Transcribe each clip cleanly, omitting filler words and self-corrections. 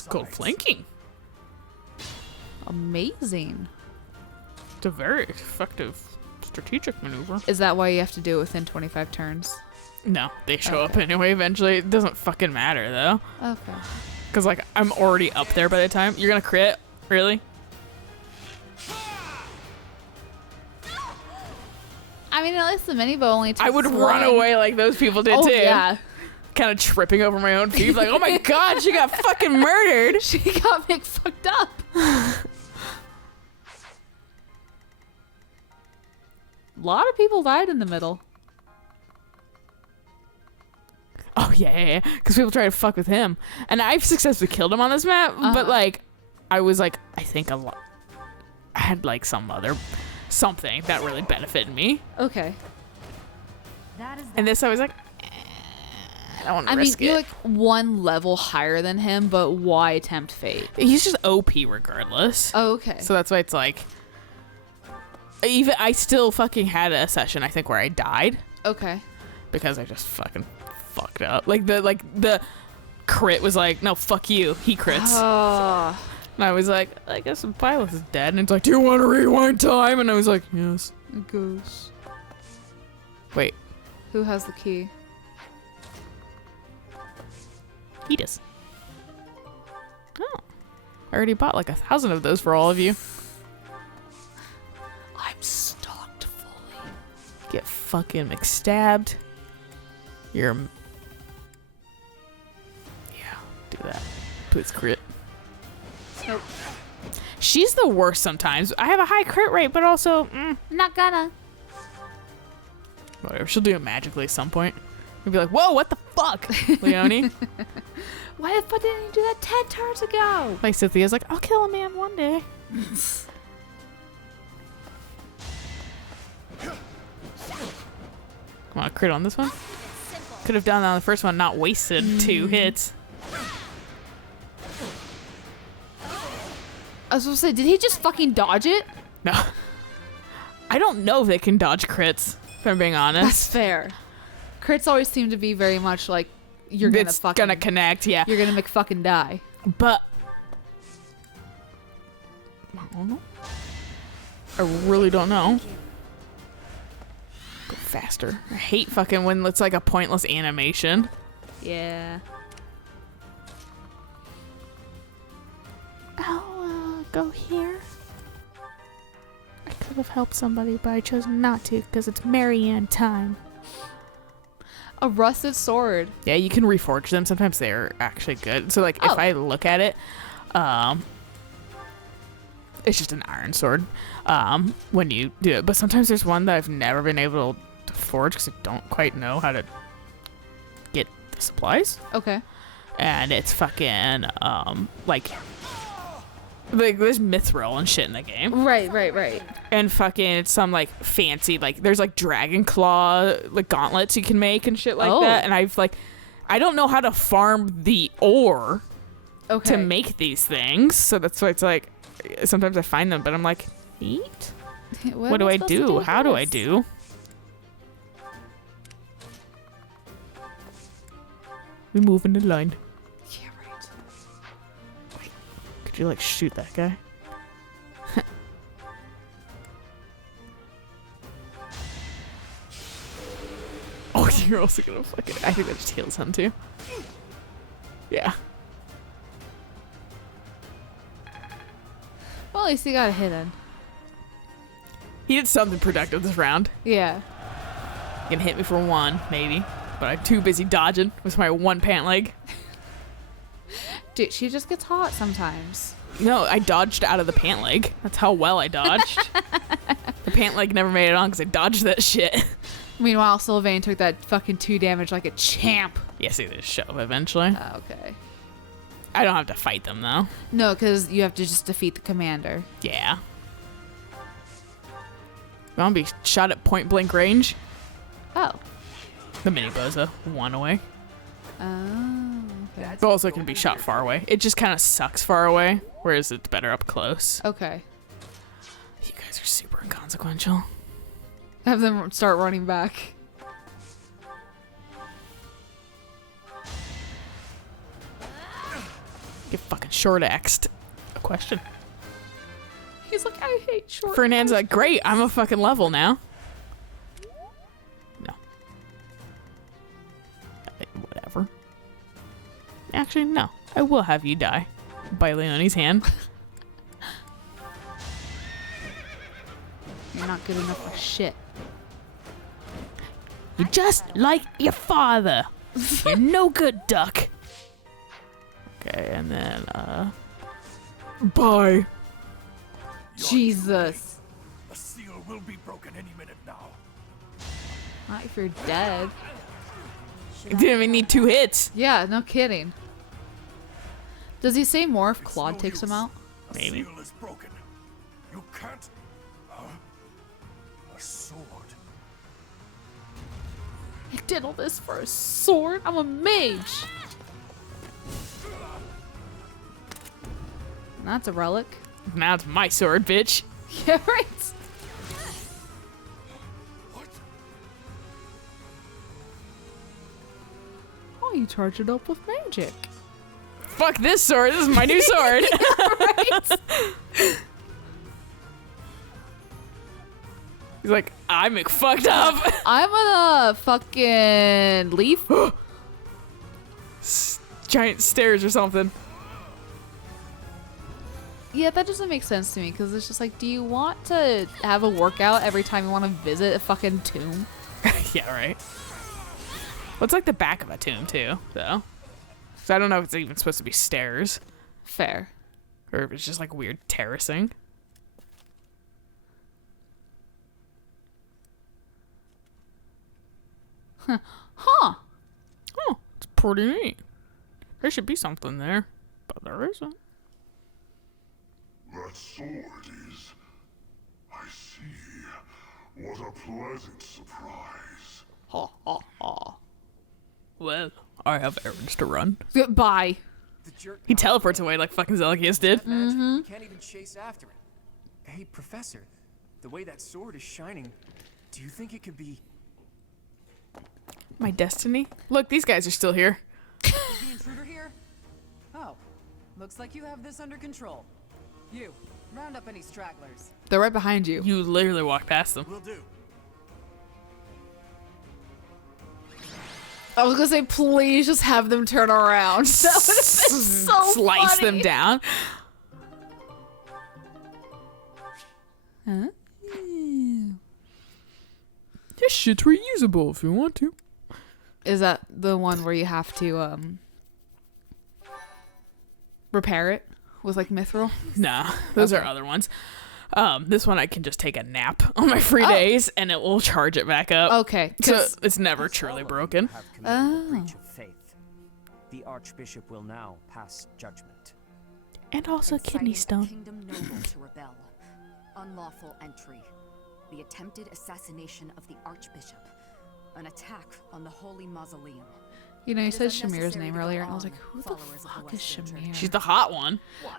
It's called flanking. Amazing. It's a very effective strategic maneuver. Is that why you have to do it within 25 turns? No, they show up anyway eventually. It doesn't fucking matter though. Okay. Because like I'm already up there by the time. You're gonna crit? Really? I mean, at least the mini bow only takes I would run away like those people did too. Yeah. Kind of tripping over my own feet. Like, oh my god, she got fucking murdered. She got me fucked up. A lot of people died in the middle. Oh yeah. Because people try to fuck with him. And I've successfully killed him on this map. But like, I was like, I think I had like something that really benefited me. Okay. And this I was like, I don't want to risk it. You're like one level higher than him, but why tempt fate? He's just OP regardless. Oh, okay. So that's why it's like, even I still fucking had a session I think where I died Okay. because I just fucking fucked up. Like the crit was like, no, fuck you. He crits. Oh. And I was like, I guess the pilot is dead. And it's like, do you want to rewind time? And I was like, yes. It goes. Wait, Who has the key? he does. Oh, I already bought like 1,000 of those for all of you. I'm stocked fully. Get fucking McStabbed. You're. Yeah, do that. Please crit. Nope. She's the worst sometimes. I have a high crit rate, but also, Not gonna. whatever. She'll do it magically at some point. You'll be like, whoa, what the fuck, Leonie? Why the fuck didn't you do that 10 turns ago? Like Cynthia's like, I'll kill a man one day. Want to crit on this one? Could have done that on the first one, not wasted 2 hits. I was supposed to say, did he just fucking dodge it? No. I don't know if they can dodge crits, if I'm being honest. That's fair. Crits always seem to be very much like you're gonna It's fucking gonna connect, yeah. You're gonna fucking die. But I don't know. I really don't know. Go faster. I hate fucking when it's like a pointless animation. Yeah. I'll go here. I could have helped somebody, but I chose not to because it's Marianne time. A rusted sword. Yeah, you can reforge them. Sometimes they're actually good. So like if I look at it, it's just an iron sword when you do it. But sometimes there's one that I've never been able to forge because I don't quite know how to get the supplies. Okay. And it's fucking like there's mithril and shit in the game. Right. And fucking it's some like fancy like there's like dragon claw like gauntlets you can make and shit like that. And I've like I don't know how to farm the ore to make these things. So that's why it's like sometimes I find them, but I'm like, neat. What do I do? How do I do? We move in the line. Yeah, right. Could you like shoot that guy? Oh, you're also gonna fucking. I think that just heals him too. Yeah. Well, at least he got a hit in. He did something productive this round. Yeah. He can hit me for 1, maybe. But I'm too busy dodging with my 1 pant leg. Dude, she just gets hot sometimes. No, I dodged out of the pant leg. That's how well I dodged. The pant leg never made it on because I dodged that shit. Meanwhile, Sylvain took that fucking 2 damage like a champ. Yes, he did shove eventually. Okay. I don't have to fight them though. No, because you have to just defeat the commander. Yeah. You want to be shot at point blank range? Oh. The mini bow's a 1 away. Oh. Okay. But also it can be shot far away. It just kind of sucks far away, whereas it's better up close. Okay. You guys are super inconsequential. Have them start running back. Get fucking short axed. A question. He's like, I hate short. Fernand's like, great, I'm a fucking level now. No. Whatever. Actually, no. I will have you die. By Leonie's hand. You're not good enough for shit. You're just like your father. You're no good, duck. Okay, and then, bye. Jesus. The seal will be broken any minute now. Not if you're dead. It didn't even need 2 hits. Yeah, no kidding. Does he say more if Claude takes him out? The Maybe. seal is broken. You can't. A sword. He did all this for a sword? I'm a mage. That's a relic. Now it's my sword, bitch. Yeah, right. What? Oh, you charge it up with magic. Fuck this sword. This is my new sword. He's like, I'm fucked up. I'm gonna fucking leave. Giant stairs or something. Yeah, that doesn't make sense to me because it's just like, do you want to have a workout every time you want to visit a fucking tomb? Yeah, right. Well, it's like the back of a tomb, too, though. So I don't know if it's even supposed to be stairs. Fair. Or if it's just like weird terracing. Huh. Oh, it's pretty neat. There should be something there, but there isn't. That sword is. I see. What a pleasant surprise. Ha ha ha. Well, I have errands to run. Goodbye. The jerk He teleports away like fucking Zelgius did. You can't even chase after it. Hey, Professor, the way that sword is shining, do you think it could be My destiny? Look, these guys are still here. Is the intruder here? Oh, looks like you have this under control. You, round up any stragglers. They're right behind you. You literally walk past them. Will do. I was gonna say, please just have them turn around. That would have been so Slice funny. them down. Huh? This shit's reusable if you want to. Is that the one where you have to repair it with like mithril? Nah, those are other ones. This one I can just take a nap on my free days and it will charge it back up. Okay. So 'cause- it's never truly broken. have committed a breach of faith? The Archbishop will now pass judgment. And also kidney Inciting a stone. Kingdom noble to rebel. Unlawful entry. The attempted assassination of the Archbishop. An attack on the Holy Mausoleum. you know, you It said is Shamir's unnecessary name to go earlier, and I was on, like, who the followers of the fuck is Western Church. Shamir? She's the hot one.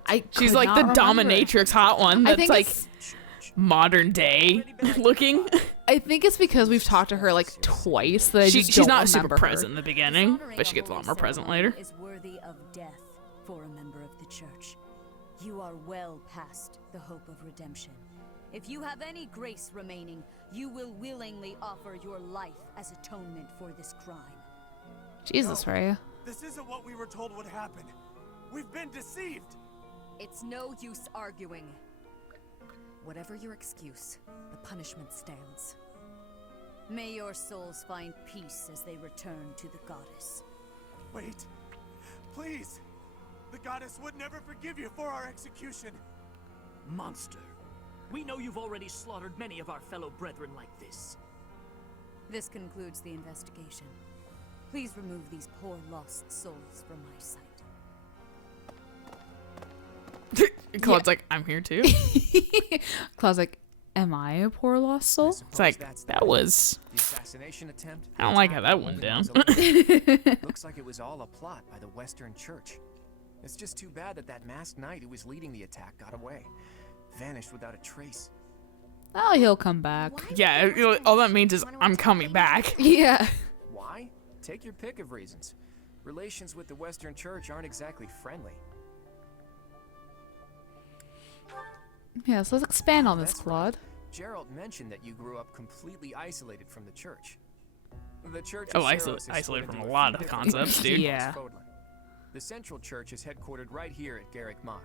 She's could like the not remember. dominatrix hot one I that's think like it's- modern day looking. I think it's because we've talked to her like twice that I just She's don't not super remember her. present in the beginning, but she gets a lot more present later. Is worthy of death for a member of the church. You are well past the hope of redemption. If you have any grace remaining, you will willingly offer your life as atonement for this crime. Jesus, Rhea. This isn't what we were told would happen. We've been deceived. It's no use arguing. Whatever your excuse, the punishment stands. May your souls find peace as they return to the goddess. Wait. Please. The goddess would never forgive you for our execution. Monster. We know you've already slaughtered many of our fellow brethren like this. This concludes the investigation. Please remove these poor lost souls from my sight. Claude's like, I'm here too. Claude's like, am I a poor lost soul? It's like, that was... The assassination attempt? I don't like how that went down. Looks like it was all a plot by the Western Church. It's just too bad that that masked knight who was leading the attack got away. Vanished without a trace. Oh, he'll come back. Yeah, all that means is I'm coming back. Yeah. Why? Take your pick of reasons. Relations with the Western Church aren't exactly friendly. Yeah, so let's expand on this, That's Claude. right. Gerald mentioned that you grew up completely isolated from the church. The church Oh, of Saros is isolated split from into a lot few of different concepts, parts dude. Yeah. across Fodlan. The central church is headquartered right here at Garrick Mach.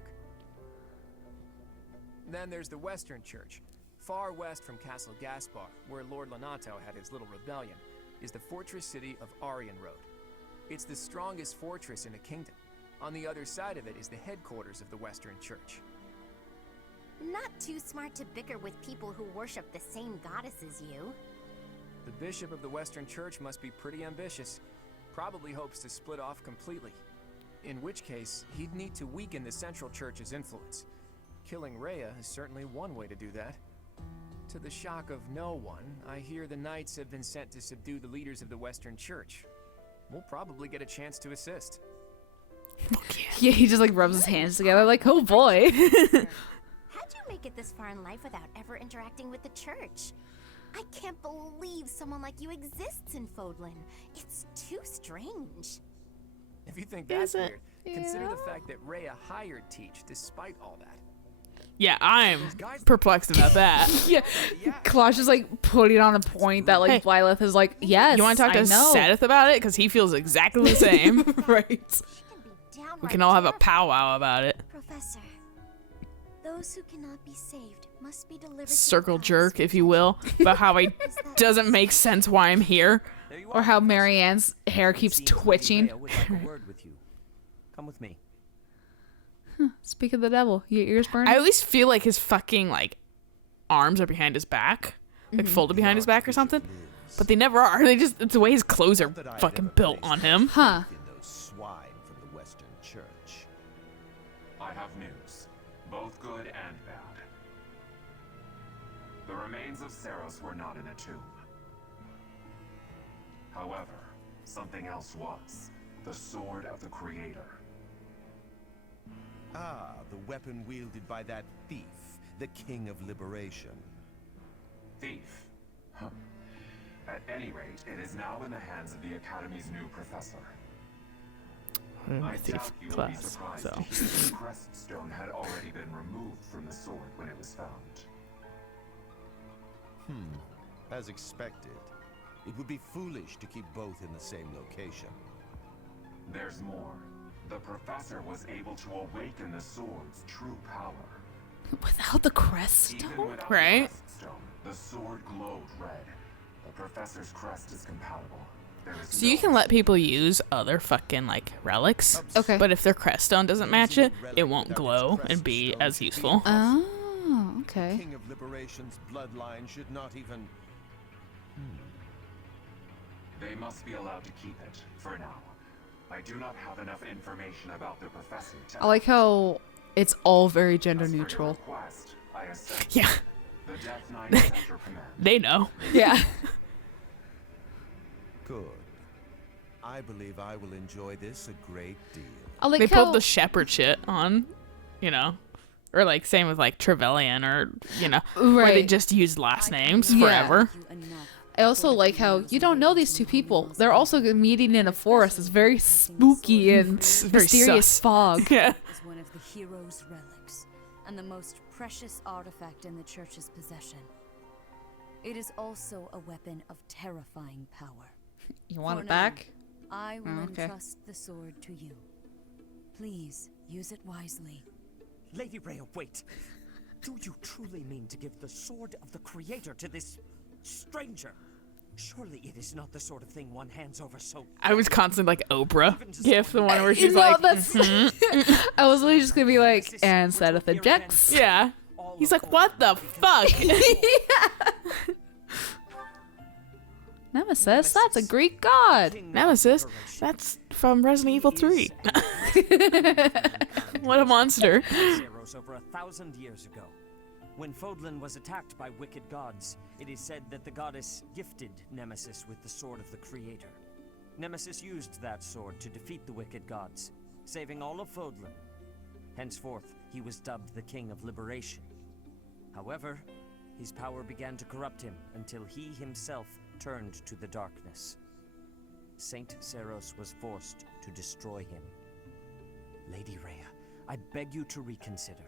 Then there's the western church. Far west from Castle Gaspar, where Lord Lonato had his little rebellion, is the fortress city of Aryan Road. It's the strongest fortress in the kingdom. On the other side of it is the headquarters of the western church. Not too smart to bicker with people who worship the same goddess as you. The bishop of the western church must be pretty ambitious. Probably hopes to split off completely. In which case, he'd need to weaken the central church's influence. Killing Rhea is certainly one way to do that. To the shock of no one, I hear the knights have been sent to subdue the leaders of the western church. We'll probably get a chance to assist. Yeah, he just like rubs his hands together like, oh boy. How'd you make it this far in life without ever interacting with the church? I can't believe someone like you exists in Fodlan. It's too strange. If you think that's Is it? weird, consider the fact that Rhea hired Teach despite all that. Yeah, I'm perplexed about that. Yeah. Claude's just like putting on a point that like Hey. Byleth is like, yes, You want to talk to I know. Seth about it? Because he feels exactly the same. Right. She can be downright We can all have a terrifying. powwow about it. Professor, those who cannot be saved must be delivered to the Circle goddess jerk, for if you will, about how it Is that- doesn't make sense why I'm here. There you Or are, how Professor. Marianne's hair keeps Seems Lady twitching. Rhea would like a word with you. Come with me. Speak of the devil, your ears burning? I always feel like his fucking like arms are behind his back, like folded behind his back or something. But they never are. They just, it's the way his clothes are fucking built on him. Huh. In those swine from the Western Church. I have news, both good and bad. The remains of Saros were not in a tomb. However, something else was. The Sword of the Creator. Ah, the weapon wielded by that thief, the King of Liberation. Thief. Huh. At any rate, it is now in the hands of the Academy's new professor. I Thief doubt you will be class, surprised so. to hear the crest stone had already been removed from the sword when it was found. As expected. It would be foolish to keep both in the same location. There's more. The professor was able to awaken the sword's true power. Without the crest Even stone? without Right. the crest stone, the sword glowed red. The professor's crest is compatible. There is So you can let people use other fucking like relics. Okay. But if their crest stone doesn't match it, it won't glow and be as useful. Oh, The okay. King of Liberation's bloodline should not even... They must be allowed to keep it, for now. I do not have enough information about the professor to I like how it's all very gender As for your neutral. request, I assent. Yeah, The Death Knight is at your command. they know. Yeah. Good. I believe I will enjoy this a great deal. I like They how pulled the shepherd shit on, you know. Or like same with like Trevelyan or, you know, where they Right. just use last names Yeah. forever. I also like how you don't know these two people. They're also meeting in a forest. It's very spooky and very mysterious sus. fog. Yeah. Is one of the hero's relics and the most precious artifact in the church's possession. It is also a weapon of terrifying power. You want For it now, back? I will Okay. entrust the sword to you. Please use it wisely. Lady Rhea, wait. Do you truly mean to give the sword of the Creator to this stranger? Surely it is not the sort of thing one hands over so. I was constantly like Oprah gif, the one where You she's know, like, that's. I was literally just gonna be like, and set of the decks. yeah. He's like, what the fuck? Nemesis, that's a Greek god. Nemesis? That's from Resident Evil 3. What a monster. Saros over 1,000 years ago. When Fodlan was attacked by wicked gods, it is said that the goddess gifted Nemesis with the sword of the Creator. Nemesis used that sword to defeat the wicked gods, saving all of Fodlan. Henceforth, he was dubbed the King of Liberation. However, his power began to corrupt him until he himself turned to the darkness. Saint Saros was forced to destroy him. Lady Rhea, I beg you to reconsider.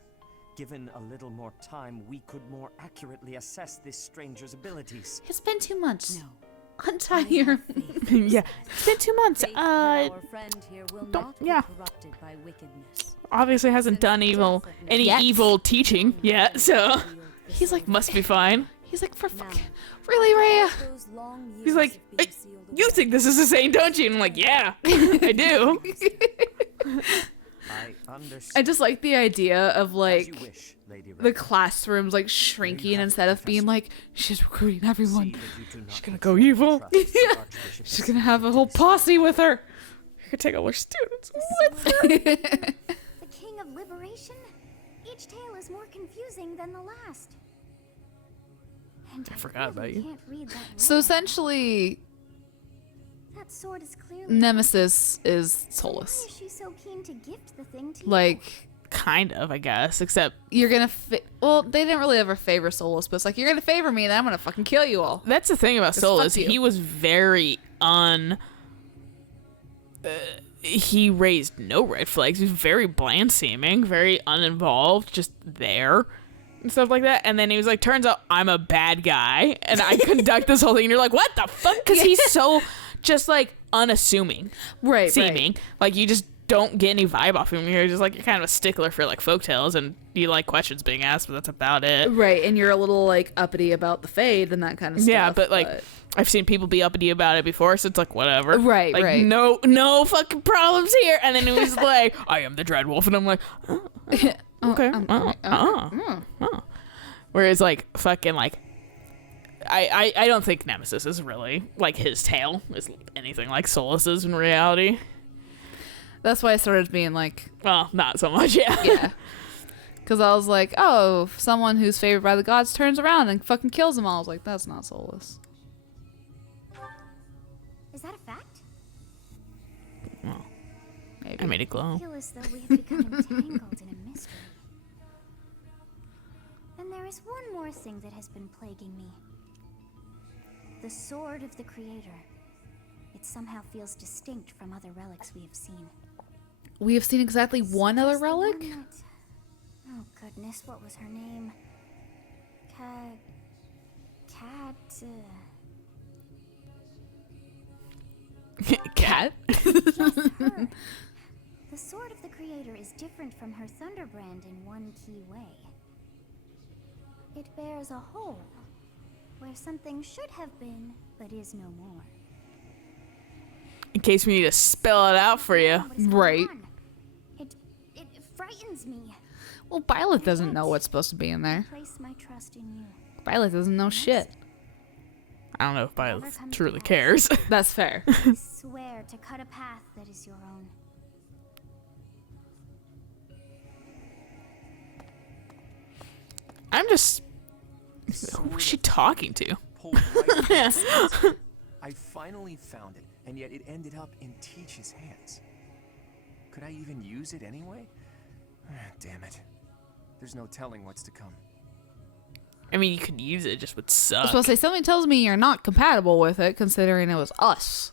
given a little more time, we could more accurately assess this stranger's abilities. It's been 2 months. No. Untie your... Yeah, it's been 2 months. Faith that our friend here will don't- not be yeah. corrupted by wickedness. Obviously hasn't done any Yet. evil teaching yet, so He's like, must be fine. He's like, for fucking... Really, Rhea? He's like, "Hey, you think this is insane, don't you?" And I'm like, yeah, I do. I understand. I just like the idea of As like you wish, Lady the Ray. classrooms like shrinking have instead it, of being like, she's recruiting See everyone. that you do not She's gonna betray go the evil. trust the Archbishop She's has gonna have a whole placed. posse with her. I could take all her students with her. The King of Liberation? Each tale is more confusing than the last. And I forgot about really you. Can't read that So right. essentially, That sword is clearly. Nemesis is Why soulless. is she so keen to gift the thing to you? Like, Kind of, I guess, except you're gonna well, they didn't really ever favor soulless, but it's like, you're gonna favor me and I'm gonna fucking kill you all. that's the thing about Just Solus. fuck you. He was very he raised no red flags. He was very bland seeming, very uninvolved, just there and stuff like that. And then he was like, turns out I'm a bad guy and I conduct this whole thing. And you're like, what the fuck? Because he's so just like unassuming Right, seeming. Like you just don't get any vibe off him. You're just like, you're kind of a stickler for like folktales and you like questions being asked, but that's about it. Right, and you're a little like uppity about the fade and that kind of stuff. Yeah, but like I've seen people be uppity about it before, so it's like whatever. Right, like, right. No fucking problems here. And then it was like, I am the Dreadwolf, and I'm like, okay. Whereas like fucking like I don't think Nemesis is really like his tale is anything like Solus's in reality. that's why I started being like, Well, not so much, yeah. yeah. Because I was like, oh, if someone who's favored by the gods turns around and fucking kills them all. I was like, that's not soulless. Is that a fact? Maybe. I made it I glow. feel as though we have become entangled in a mystery. And there is one more thing that has been plaguing me. The sword of the Creator. It somehow feels distinct from other relics we have seen. We have seen exactly one other Was the relic? one that- Oh goodness, what was her name? Cat? Yes, her. The sword of the Creator is different from her Thunderbrand in one key way. It bears a hole where something should have been, but is no more. In case we need to spell it out for you. What is going Right. on? It frightens me. Well, Violet doesn't know what's supposed to be in there. Place my trust in you. Violet doesn't know shit. I don't know if Violet truly cares. That's fair. I swear to cut a path that is your own. I'm just. Who was she talking to? Pulled right from its hands. I finally found it, and yet it ended up in Teach's hands. Could I even use it anyway? Damn it. There's no telling what's to come. I mean, you could use it, it just would I was suck. supposed to say, something tells me you're not compatible with it, considering it was us.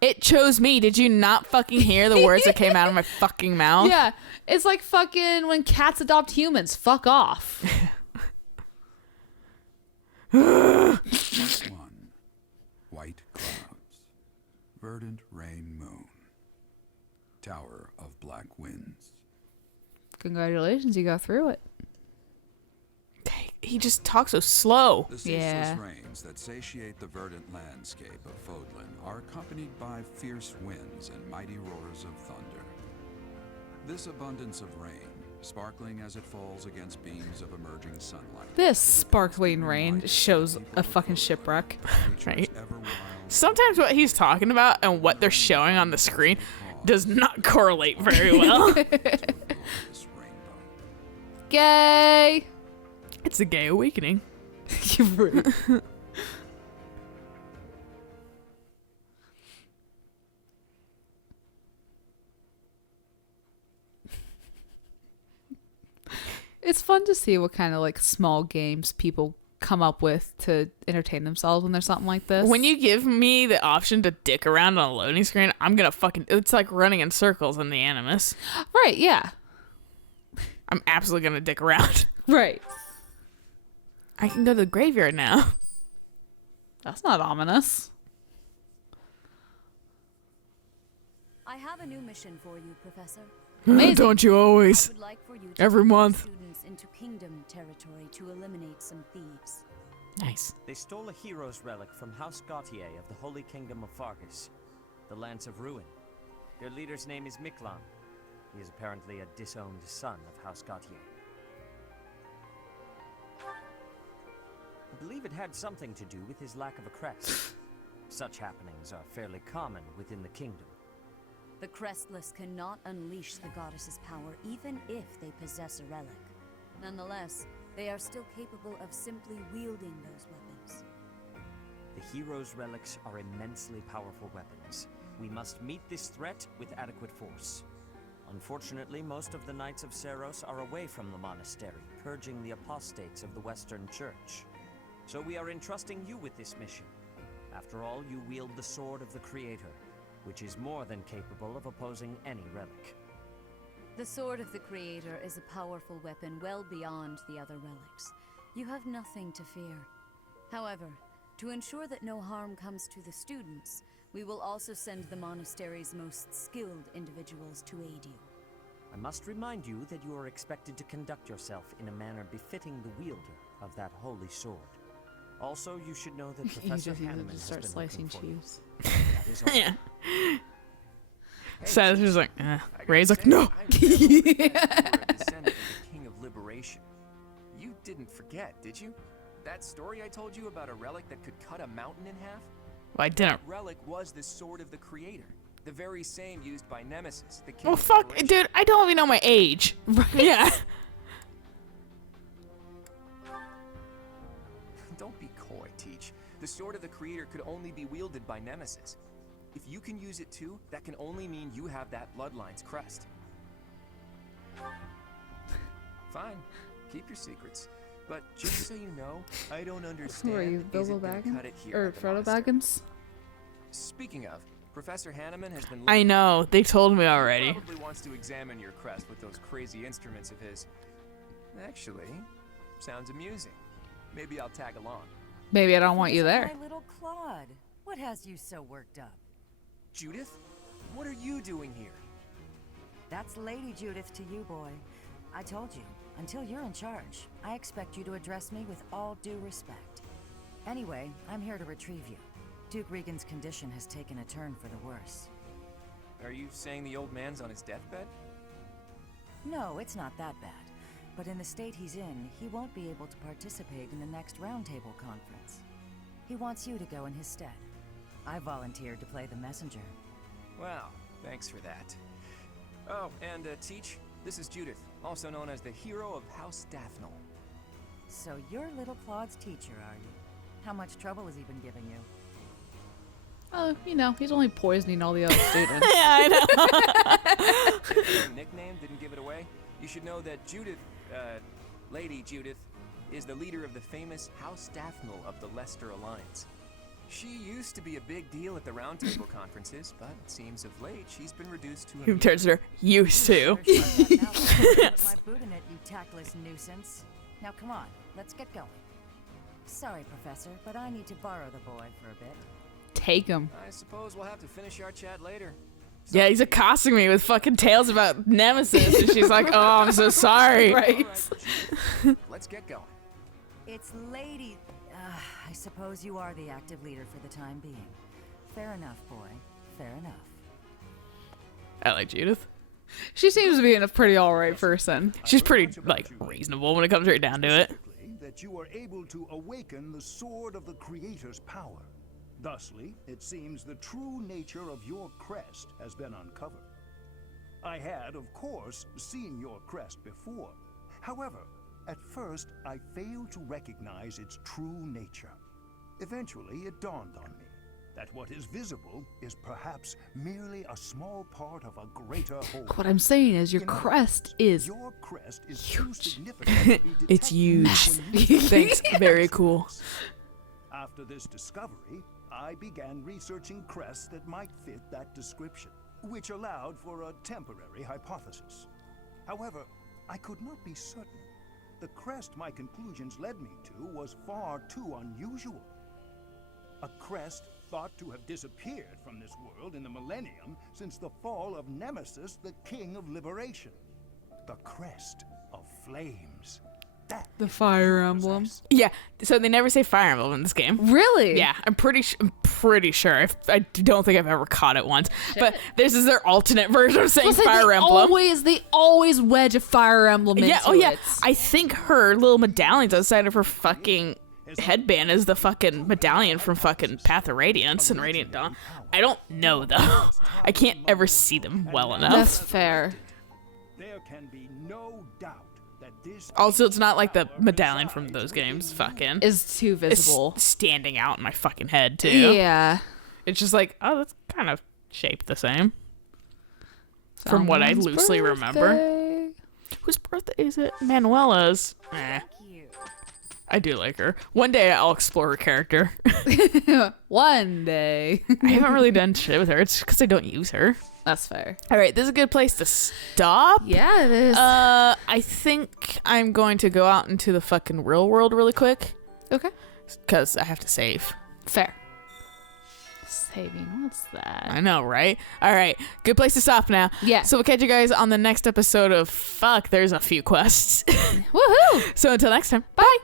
It chose me. Did you not fucking hear the words that came out of my fucking mouth? Yeah, it's like fucking when cats adopt humans. Fuck off. Part 1. White clouds. Verdant rain moon. Tower of black winds. Congratulations, you got through it. He just talks so slow. The ceaseless Yeah. rains that satiate the verdant landscape of Fodlan are accompanied by fierce winds and mighty roars of thunder. This abundance of rain, sparkling as it falls against beams of emerging sunlight. This sparkling rain shows a fucking shipwreck. Right. Sometimes what he's talking about and what they're showing on the screen does not correlate very well. Gay. It's a gay awakening. You're rude. It's fun to see what kind of like small games people come up with to entertain themselves when there's something like this. When you give me the option to dick around on a loading screen, I'm gonna fucking. It's like running in circles in the Animus. Right, yeah. I'm absolutely gonna dick around. Right. I can go to the graveyard now. That's not ominous. I have a new mission for you, Professor. Don't you always? I would like for you to Every take month. students into Kingdom territory to eliminate some thieves. Nice. They stole a hero's relic from House Gautier of the Holy Kingdom of Fargus, the Lance of Ruin. Their leader's name is Miklan. He is apparently a disowned son of House Gautier. I believe it had something to do with his lack of a crest. Such happenings are fairly common within the kingdom. The Crestless cannot unleash the goddess's power even if they possess a relic. Nonetheless, they are still capable of simply wielding those weapons. The hero's relics are immensely powerful weapons. We must meet this threat with adequate force. Unfortunately, most of the Knights of Seros are away from the monastery, purging the apostates of the Western Church. So we are entrusting you with this mission. After all, you wield the Sword of the Creator, which is more than capable of opposing any relic. The Sword of the Creator is a powerful weapon well beyond the other relics. You have nothing to fear. However, to ensure that no harm comes to the students, we will also send the monastery's most skilled individuals to aid you. I must remind you that you are expected to conduct yourself in a manner befitting the wielder of that holy sword. Also, you should know that Professor Hanneman has start been slicing looking for you. cheese. That is all. Yeah. Hey, Sad's Chief, just like, I gotta Ray's like, say, no. I remember when you were a descendant of the King of Liberation. You didn't forget, did you? That story I told you about a relic that could cut a mountain in half? Well, I didn't. That relic was the Sword of the Creator, the very same used by Nemesis, the King Well, of fuck, Liberation. dude, I don't even know my age. Yeah. Don't be coy, Teach. The Sword of the Creator could only be wielded by Nemesis. If you can use it too, that can only mean you have that bloodline's crest. Fine, keep your secrets. But just so you know, I don't understand. Who are you, Bilbo isn't gonna Baggins? cut it here Or at the Frodo monastery. Baggins? Speaking of, Professor Hanneman has been. I know, they told me He already. probably wants to examine your crest with those crazy instruments of his. Actually, sounds amusing. Maybe I'll tag along. Maybe I don't want you there. My little Claude, what has you so worked up? Judith, what are you doing here? That's Lady Judith to you, boy. I told you, until you're in charge, I expect you to address me with all due respect. Anyway, I'm here to retrieve you. Duke Regan's condition has taken a turn for the worse. Are you saying the old man's on his deathbed? No, it's not that bad. But in the state he's in, he won't be able to participate in the next Roundtable conference. He wants you to go in his stead. I volunteered to play the messenger. Wow, thanks for that. Oh, and Teach, this is Judith, also known as the hero of House Dathnel. So you're little Claude's teacher, are you? How much trouble has he been giving you? Oh, you know, he's only poisoning all the other students. Yeah, I know. If your nickname didn't give it away, you should know that Judith, Lady Judith, is the leader of the famous House Dathnel of the Leicester Alliance. She used to be a big deal at the Roundtable conferences, but it seems of late she's been reduced to a Who turns her used to. My boot in it, you tactless nuisance. Now come on, let's get going. Sorry, Professor, but I need to borrow the boy for a bit. Take him. I suppose we'll have to finish our chat later. Yeah, he's accosting me with fucking tales about Nemesis, and she's like, "Oh, I'm so sorry." Right. Let's get going. It's Lady... I suppose you are the active leader for the time being. Fair enough, boy. Fair enough. I like Judith. She seems to be a pretty alright person. She's pretty, like, reasonable when it comes right down to it. That you are able to awaken the Sword of the Creator's power. Thusly, it seems the true nature of your crest has been uncovered. I had, of course, seen your crest before. However, at first, I failed to recognize its true nature. Eventually, it dawned on me that what is visible is perhaps merely a small part of a greater whole. What I'm saying is your crest is your crest is huge. It's huge. Thanks. Very cool. After this discovery, I began researching crests that might fit that description, which allowed for a temporary hypothesis. However, I could not be certain. The crest my conclusions led me to was far too unusual. A crest thought to have disappeared from this world in the millennium since the fall of Nemesis, the King of Liberation. The crest of flames. The Fire Emblem. Yeah, so they never say Fire Emblem in this game. Really? Yeah, I'm pretty sure. I don't think I've ever caught it once. Shit. But this is their alternate version of saying Fire Emblem. They always wedge a Fire Emblem into it. I think her little medallion's outside of her fucking headband is the fucking medallion from fucking Path of Radiance and Radiant Dawn. I don't know, though. I can't ever see them well enough. That's fair. There can be no doubt. Also, it's not like the medallion from those games fucking is too visible. It's standing out in my fucking head too. Yeah. It's just like, oh, that's kind of shaped the same. From what I loosely remember. Whose birthday is it? Manuela's. I do like her. One day I'll explore her character. One day. I haven't really done shit with her. It's because I don't use her. That's fair. All right, this is a good place to stop. Yeah, it is. I think I'm going to go out into the fucking real world really quick. Okay. Because I have to save. Fair. Saving, what's that? I know, right? All right, good place to stop now. Yeah. So we'll catch you guys on the next episode of Fuck, There's a Few Quests. Woohoo! So until next time, bye.